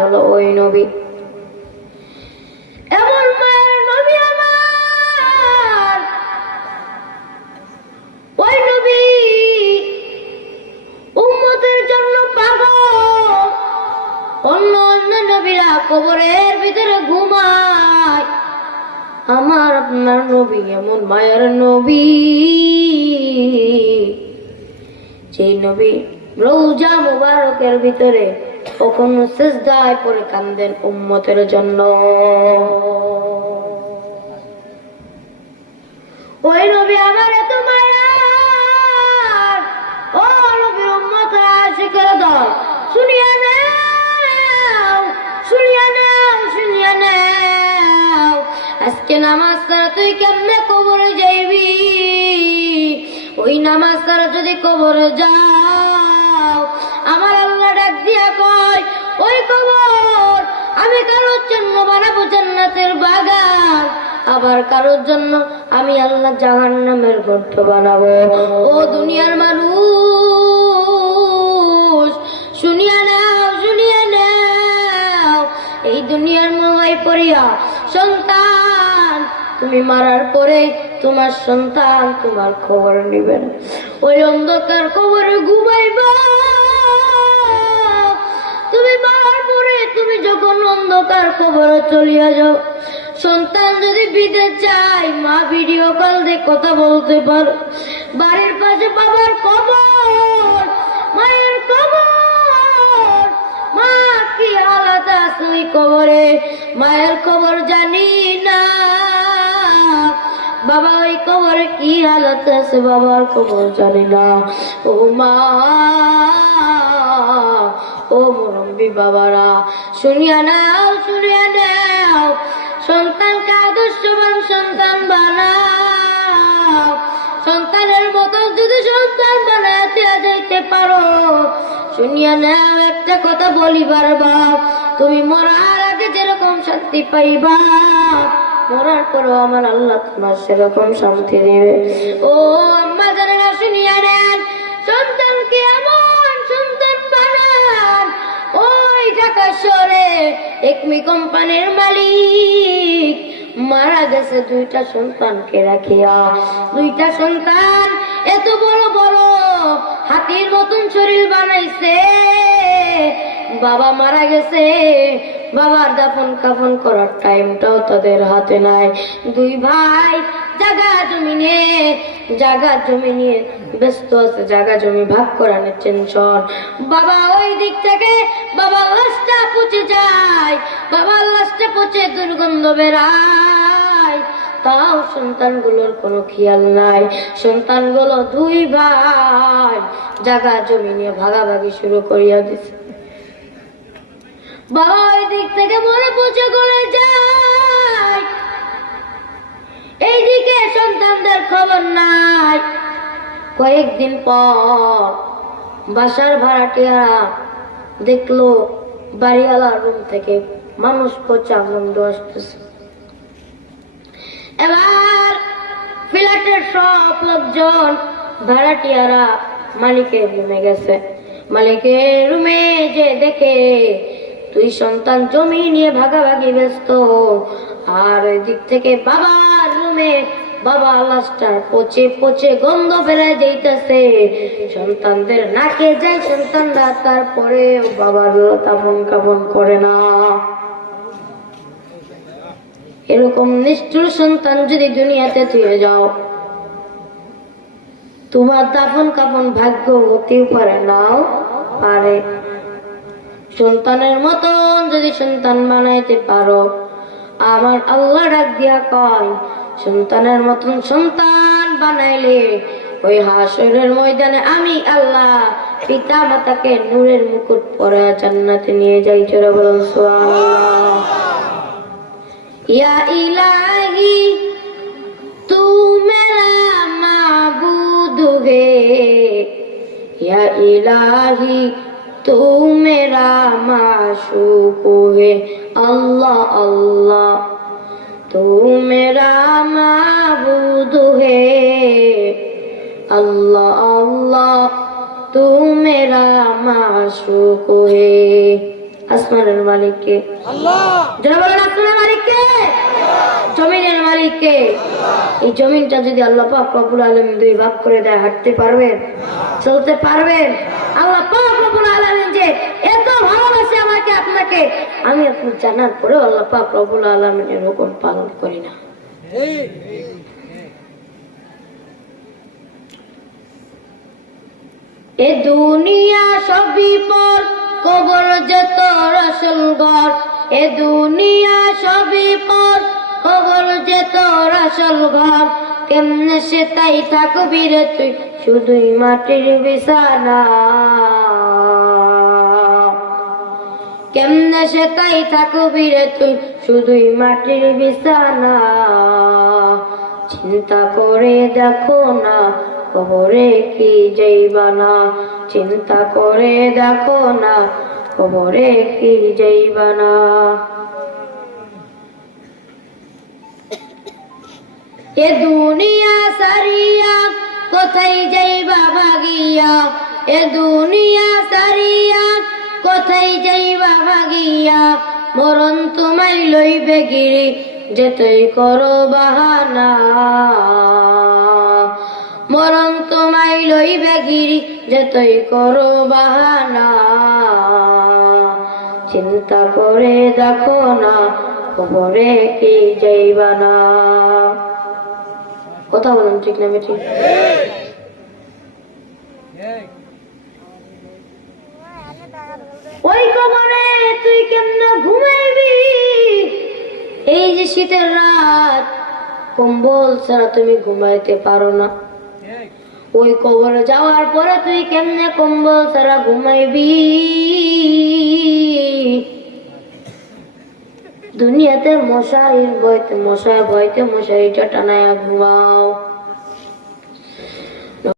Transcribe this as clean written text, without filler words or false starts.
হলো ওই নবী। এমন মায়ের নবী আমার, ওই নবী উম্মতের জন্য পাগল। অন্য অন্য নবীরা কবরের ভিতরে ঘুমায়, আমার আপনার নবী এমন মায়ের নবী, যেই নবী রওজা মুবারকের ভিতরে কখনো সিজদায় পড়ে কান্দেন উম্মতের জন্য। ওই নবী আমার এত মায়ার, ও নবীর উম্মতরা আশিকের দল, শুনিয়া নাও, শুনিয়া নাও, শুনিয়া নাও। আজকে নামাজ ছাড়া তুই কেমনে কবরে যাইবি? ওই নামাজ ছাড়া যদি কবরে যাও, আমার আল্লাহ ডাক দিয়া কয়, ওই কবর আমি কারোর জন্য বানাবো জান্নাতের বাগান, আবার কারোর জন্য আমি আল্লাহ জাহান্নামের গর্ত বানাবো। ও দুনিয়ার মানুষ, শুনিয়া নাও, শুনিয়া নাও। এই দুনিয়ার মোহাই পড়িয়া সন্তান তুমি মারার পরে তোমার সন্তান তোমার খবর নিবে না। ওই অন্ধকার কবরে ঘুমাইবা, তুমি মারার পরে তুমি যখন অন্ধকার কবরে চলিয়া যাও, সন্তান যদি বিদেশ যায়, মা ভিডিও কল দিয়ে কথা বলতে পারে। বাড়ির পাশে বাবার কবর, মায়ের কবর, মা কি হালাত আছে ওই কবরে, মায়ের কবর জানি না, বাবা ওই কবরে কি হালাত আছে বাবার কবর জানি না। ও মা, ও মুরব্বী বাবারা, শুনিয়া নাও, শুনিয়া নাও। সন্তানকে আদর্শবান সন্তান বানাও। সন্তানের মতো যদি সন্তান বানাতে যাইতে পারো, শুনিয়া নাও একটা কথা বলি বারবার, তুমি মরার আগে যেরকম শান্তি পাইবা, মরার পরেও আমার আল্লাহ তোমার সেরকম শান্তি দিবে। ও আম্মা জানেনা, শুনিয়া নেন, সন্তানকে এমন সন্তান বানান। ওই ঢাকা শহরে একমি কোম্পানির মালিক মারা গেছে দুইটা সন্তানকে রাখিয়া। দুইটা সন্তান এত বড় বড় হাতির মতন শরীর বানাইছে। বাবা মারা গেছে, বাবার দাফন কাফন করার টাইমটাও তাদের হাতে নাই। দুই ভাই জায়গা জমি নিয়ে ব্যস্ত আছে, জায়গা জমি ভাগ করানোর টেনশন। বাবা ওই দিক থেকে বাবার লাশটা পচে যায়, বাবার লাশটা পচে দুর্গন্ধ বেরায়, তাও সন্তানগুলোর কোনো খেয়াল নাই। সন্তানগুলো দুই ভাই জায়গা জমি নিয়ে ভাগাভাগি শুরু করিয়া দিছে। বাবা ওই দিক থেকে মরে পচে গলে যায়, এইদিকে সন্তানদের খবর নাই। কয়েকদিন পর বাসার ভাড়াটিয়ারা দেখলো বাড়িওয়ালার রুম থেকে মানুষ পচা গন্ধ আসতেছে। এবার ফ্ল্যাটের সব লোকজন ভাড়াটিয়ারা মালিকের রুমে গেছে। মালিকের রুমে যে দেখে দুই সন্তান জমি নিয়ে ভাগাভাগি ব্যস্ত, আর ওই দিক থেকে বাবার রুমে বাবা লাশটা পচে পচে গন্ধ বেড়ায় যাইতেছে। সন্তানদের নাকে যায়, সন্তানরা তারপরে বাবার দাফন কাফন করে না। এরকম নিষ্ঠুর সন্তান যদি দুনিয়াতে থুয়ে যাও, তোমার দাফন কাফন ভাগ্য হতেও পারে, নাও পারে। সন্তানের মতন যদি সন্তান বানাইতে পারো, আমার আল্লাহ ডাক দিয়া কয়, সন্তানের মতন সন্তান বানাইলে ওই হাসরের ময়দানে আমি আল্লাহ পিতা মাতাকে নূরের মুকুট পরে জান্নাতে নিয়ে যাই। চলো বলুন সুবহানাল্লাহ। ইয়া ইলাহি তু মেরা মাবুদ হে, ইয়া ইলাহি तू मेरा माशूक है, अल्लाह अल्लाह तू मेरा माबूद है, अल्लाह अल्लाह तू मेरा माशूक है। আসমানের মালিক কে? যারা বলেন আসমানের মালিক কে? জমিনের মালিক কে? এই জমিনটা যদি আল্লাহ পাক রব্বুল আলামিন দুই ভাগ করে দেয়, হাঁটতে পারবেন? চলতে পারবেন? আল্লাহ পাক রব্বুল আলামিন যে এত ভালোবাসে আমাকে আপনাকে, আমি আপনি জানার পরেও আল্লাহ পাক রব্বুল আলামিনের হুকুম পালন করি না। এ দুনিয়া সবই পর, কবর যে তোর আসল ঘর। এ দুনিয়া সবই পর, কবর যে তোর আসল ঘর। কেমনে সে তাই থাকবি রে তুই, শুধুই মাটির বিছানা। কেমনে সে তাই থাকবি রে তুই, শুধুই মাটির বিছানা। চিন্তা করে দেখো না, কবরে কি যাইবা না। চিন্তা করে দেখো না, কবরে কি যাইবা না। এ দুনিয়া সারিয়া কোথায় যাইবা ভাগিয়া। এ দুনিয়া সারিয়া কোথায় যাইবা ভাগিয়া। মরণ তোমায় লইবে গিরি, যেতেই করো বাহানা। মরণ তোমায় লইবে গিরি, যেতেই করো বাহানা। চিন্তা করে দেখো না, কবরে কি যাইবা না। কথা বলেন ঠিক না বেঠিক? ওই কবরে তুই কেমনে ঘুমাইবি? এই যে শীতের রাত, কম্বল ছাড়া তুমি ঘুমাইতে পারো না। ওই কবরে যাওয়ার পরে তুই কেমনে কম্বল ছাড়া ঘুমাইবি? দুনিয়াতে মশারির ভয়তে মশারিটা টানায়া ঘুমাও।